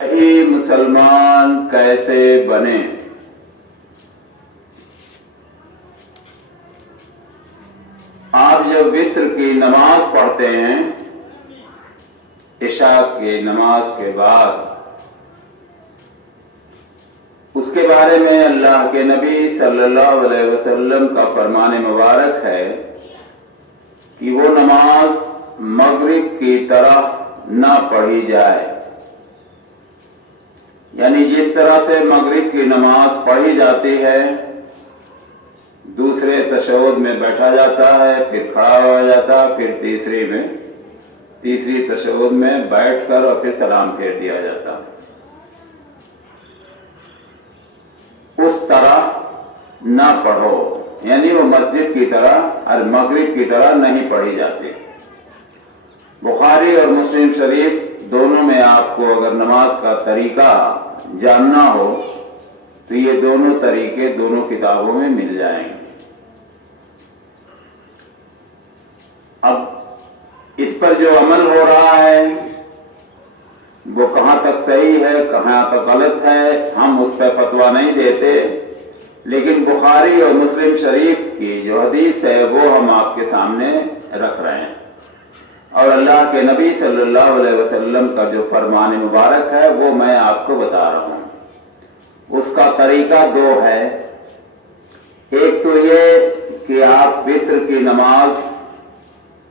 صحیح مسلمان کیسے بنے؟ آپ جب وتر کی نماز پڑھتے ہیں عشاء کی نماز کے بعد، اس کے بارے میں اللہ کے نبی صلی اللہ علیہ وسلم کا فرمان مبارک ہے کہ وہ نماز مغرب کی طرح نہ پڑھی جائے، یعنی جس طرح سے مغرب کی نماز پڑھی جاتی ہے، دوسرے تشہد میں بیٹھا جاتا ہے، پھر کھڑا ہو جاتا ہے، پھر تیسری تشہد میں بیٹھ کر اور پھر سلام پھیر دیا جاتا ہے، اس طرح نہ پڑھو، یعنی وہ مسجد کی طرح اور مغرب کی طرح نہیں پڑھی جاتی۔ بخاری اور مسلم شریف دونوں میں آپ کو اگر نماز کا طریقہ جاننا ہو تو یہ دونوں طریقے دونوں کتابوں میں مل جائیں گے۔ اب اس پر جو عمل ہو رہا ہے وہ کہاں تک صحیح ہے کہاں تک غلط ہے، ہم اس پہ فتویٰ نہیں دیتے، لیکن بخاری اور مسلم شریف کی جو حدیث ہے وہ ہم آپ کے سامنے رکھ رہے ہیں، اور اللہ کے نبی صلی اللہ علیہ وسلم کا جو فرمان مبارک ہے وہ میں آپ کو بتا رہا ہوں۔ اس کا طریقہ دو ہے، ایک تو یہ کہ آپ وتر کی نماز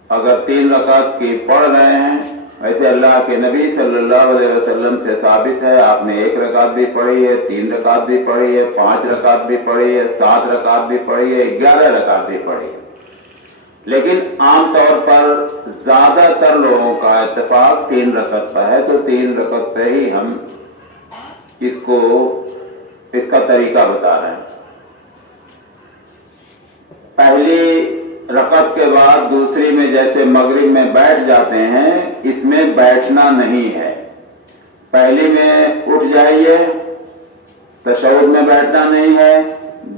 اگر 3 رکعت کی پڑھ رہے ہیں، ویسے اللہ کے نبی صلی اللہ علیہ وسلم سے ثابت ہے آپ نے 1 رکعت بھی پڑھی ہے، 3 رکعت بھی پڑھی ہے، 5 رکعت بھی پڑھی ہے، 7 رکعت بھی پڑھی ہے، 11 رکعت بھی پڑھی ہے، لیکن عام طور پر زیادہ تر لوگوں کا اتفاق 3 رکعت کا ہے، تو 3 رکعت پہ ہی ہم اس کا طریقہ بتا رہے ہیں۔ پہلی رکعت کے بعد دوسری میں جیسے مغرب میں بیٹھ جاتے ہیں، اس میں بیٹھنا نہیں ہے۔ پہلی میں اٹھ جائیے، تشہد میں بیٹھنا نہیں ہے،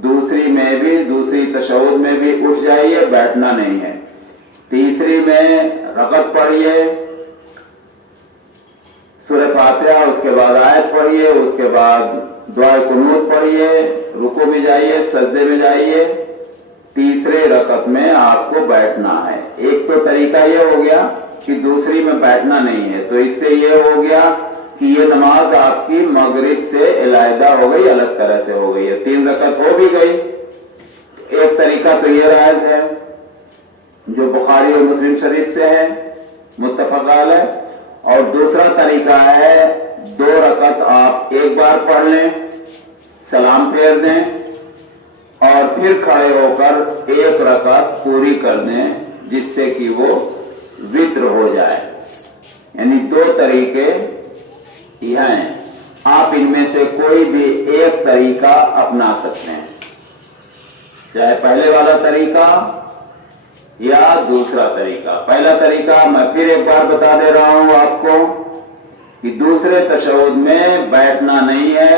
دوسری تشہد میں بھی اٹھ جائیے، بیٹھنا نہیں ہے، تیسری میں رکعت پڑھیے، سورہ فاتحہ، اس کے بعد آیت پڑھیے، اس کے بعد دعائے قنوت پڑھیے، رکوع میں جائیے، سجدے میں جائیے، تیسرے رکعت میں آپ کو بیٹھنا ہے۔ ایک تو طریقہ یہ ہو گیا کہ دوسری میں بیٹھنا نہیں ہے، تو اس سے یہ ہو گیا کہ یہ نماز آپ کی مغرب سے علیحدہ ہو گئی، الگ طرح سے ہو گئی ہے، 3 رکعت ہو بھی گئی۔ ایک طریقہ تو یہ رائج ہے جو بخاری اور مسلم شریف سے ہے، متفق علیہ، اور دوسرا طریقہ ہے 2 رکعت آپ ایک بار پڑھ لیں، سلام پھیر دیں، اور پھر کھڑے ہو کر 1 رکعت پوری کر دیں، جس سے کہ وہ وتر ہو جائے۔ یعنی 2 طریقے یہ ہیں، آپ ان میں سے کوئی بھی ایک طریقہ اپنا سکتے ہیں، چاہے پہلے والا طریقہ یا دوسرا طریقہ۔ پہلا طریقہ میں پھر ایک بار بتا دے رہا ہوں آپ کو کہ دوسرے تشہد میں بیٹھنا نہیں ہے،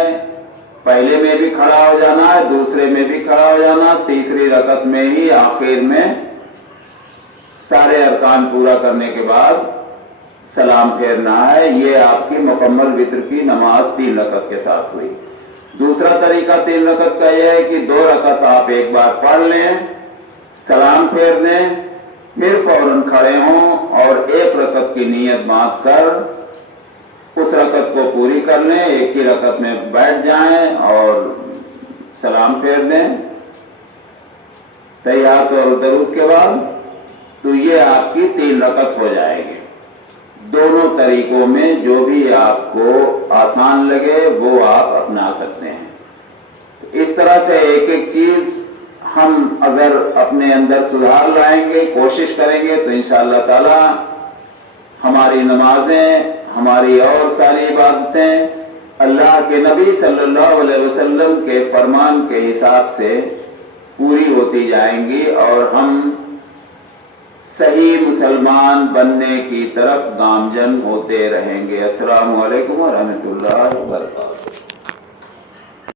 پہلے میں بھی کھڑا ہو جانا ہے، دوسرے میں بھی کھڑا ہو جانا، تیسری رکعت میں ہی آخر میں سارے ارکان پورا کرنے کے بعد سلام پھیرنا ہے۔ یہ آپ کی مکمل وتر کی نماز 3 رکعت کے ساتھ ہوئی۔ دوسرا طریقہ 3 رکعت کا یہ ہے کہ 2 رکعت آپ ایک بار پڑھ لیں، سلام پھیر دیں، پھر فوراً کھڑے ہوں اور 1 رکعت کی نیت باندھ کر اس رکعت کو پوری کر لیں، ایک ہی رکعت میں بیٹھ جائیں اور سلام پھیر دیں تحیات اور درود کے بعد، تو یہ آپ کی 3 رکعت ہو جائے گی۔ دونوں طریقوں میں جو بھی آپ کو آسان لگے وہ آپ اپنا سکتے ہیں۔ اس طرح سے ایک ایک چیز ہم اگر اپنے اندر سدھار لائیں گے، کوشش کریں گے، تو انشاءاللہ تعالی ہماری نمازیں، ہماری اور ساری عبادتیں اللہ کے نبی صلی اللہ علیہ وسلم کے فرمان کے حساب سے پوری ہوتی جائیں گی، اور ہم صحیح مسلمان بننے کی طرف گامزن ہوتے رہیں گے۔ السلام علیکم ورحمۃ اللہ وبرکاتہ۔